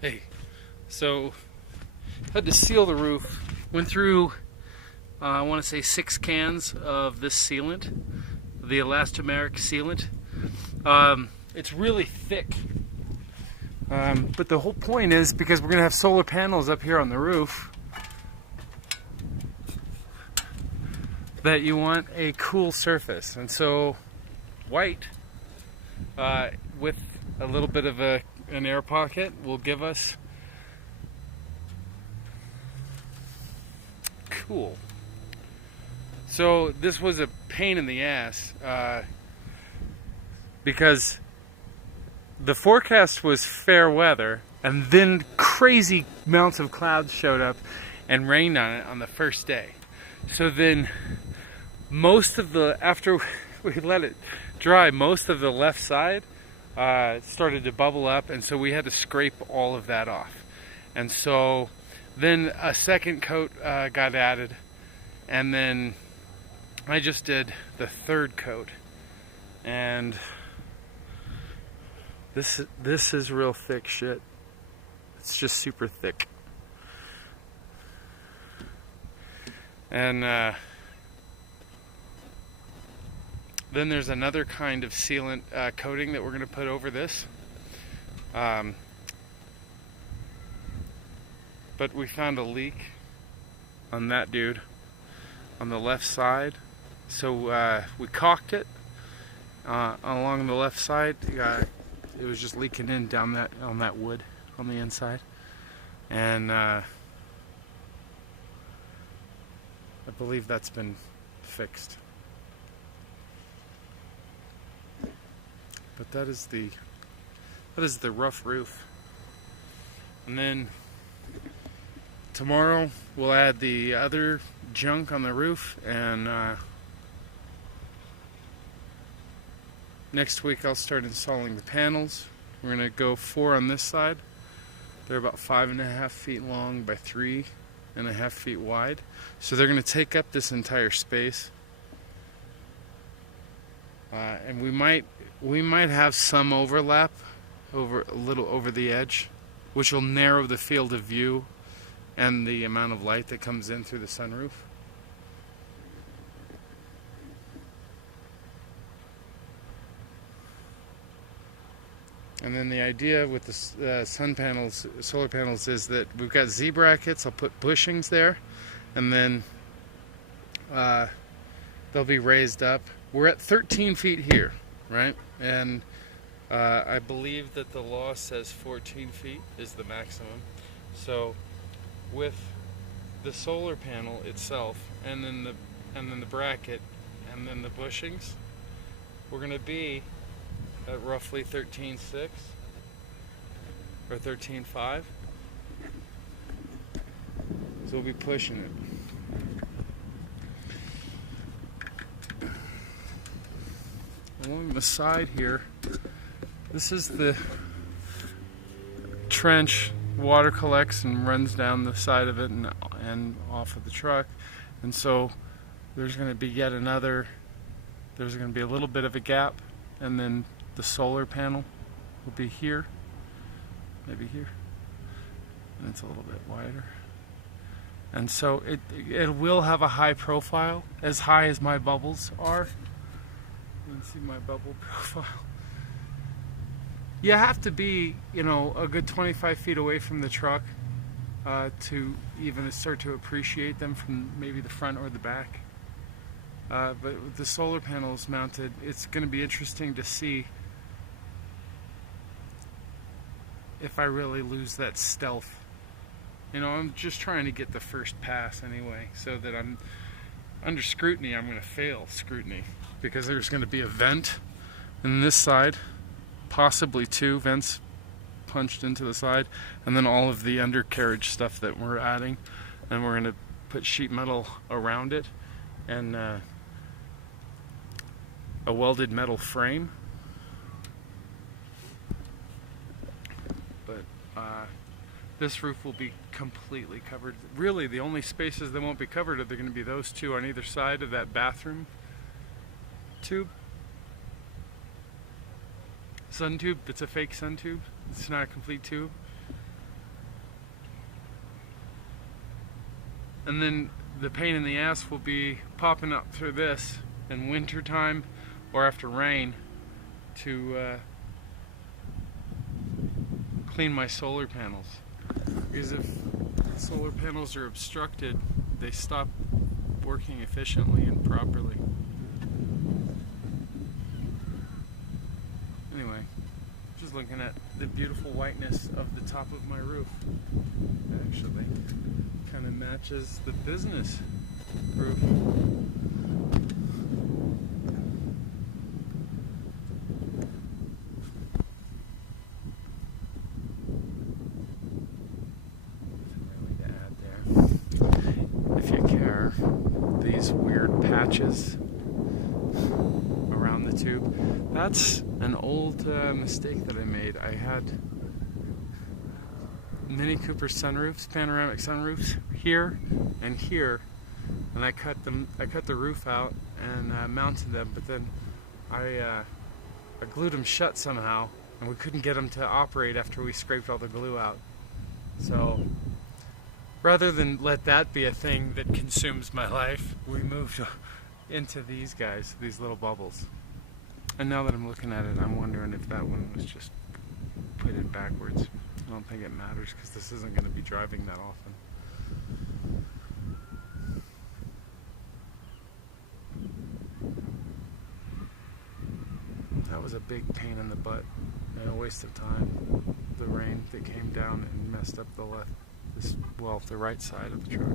Hey, so had to seal the roof. Went through, I want to say 6 cans of this sealant, the elastomeric sealant. It's really thick, but the whole point is because we're gonna have solar panels up here on the roof, that you want a cool surface, and so white with a little bit of an air pocket will give us cool. So this was a pain in the ass because the forecast was fair weather, and then crazy amounts of clouds showed up and rained on it on the first day. So then after we let it dry, most of the left side started to bubble up, and so we had to scrape all of that off. And so then a second coat got added, and then I just did the third coat, and this is real thick shit. It's just super thick. And then there's another kind of sealant coating that we're going to put over this. But we found a leak on that dude on the left side. So we caulked it along the left side. It was just leaking in down on that wood on the inside. And I believe that's been fixed. But that is the rough roof. And then tomorrow we'll add the other junk on the roof, and next week I'll start installing the panels. We're gonna go 4 on this side. They're about 5.5 feet long by 3.5 feet wide. So they're gonna take up this entire space. And we might have some overlap a little over the edge, which will narrow the field of view and the amount of light that comes in through the sunroof. And then the idea with the solar panels, is that we've got Z brackets. I'll put bushings there, and then they'll be raised up. We're at 13 feet here, right? And I believe that the law says 14 feet is the maximum. So with the solar panel itself, and then the bracket, and then the bushings, we're going to be at roughly 13.6 or 13.5. So we'll be pushing it. Along the side here, this is the trench. Water collects and runs down the side of it and off of the truck, and so there's going to be there's going to be a little bit of a gap, and then the solar panel will be here, maybe here, and it's a little bit wider. And so it will have a high profile, as high as my bubbles are. You can see my bubble profile. You have to be, a good 25 feet away from the truck to even start to appreciate them from maybe the front or the back. But with the solar panels mounted, it's going to be interesting to see if I really lose that stealth. I'm just trying to get the first pass anyway, so that I'm under scrutiny. I'm going to fail scrutiny, because there's going to be a vent in this side, possibly 2 vents punched into the side, and then all of the undercarriage stuff that we're adding, and we're going to put sheet metal around it, and a welded metal frame. But this roof will be completely covered. Really, the only spaces that won't be covered are going to be those 2 on either side of that bathroom tube. Sun tube. It's a fake sun tube. It's not a complete tube. And then the pain in the ass will be popping up through this in winter time or after rain to clean my solar panels. Because if solar panels are obstructed, they stop working efficiently and properly. Anyway, just looking at the beautiful whiteness of the top of my roof. Actually, kind of matches the business roof. If you care, these weird patches around the tube, that's an old mistake that I made. I had Mini Cooper sunroofs, panoramic sunroofs, here and here, and I cut the roof out and mounted them, but then I glued them shut somehow, and we couldn't get them to operate after we scraped all the glue out. So rather than let that be a thing that consumes my life, we moved into these guys, these little bubbles. And now that I'm looking at it, I'm wondering if that one was just put in backwards. I don't think it matters because this isn't going to be driving that often. That was a big pain in the butt and a waste of time. The rain that came down and messed up the right side of the truck.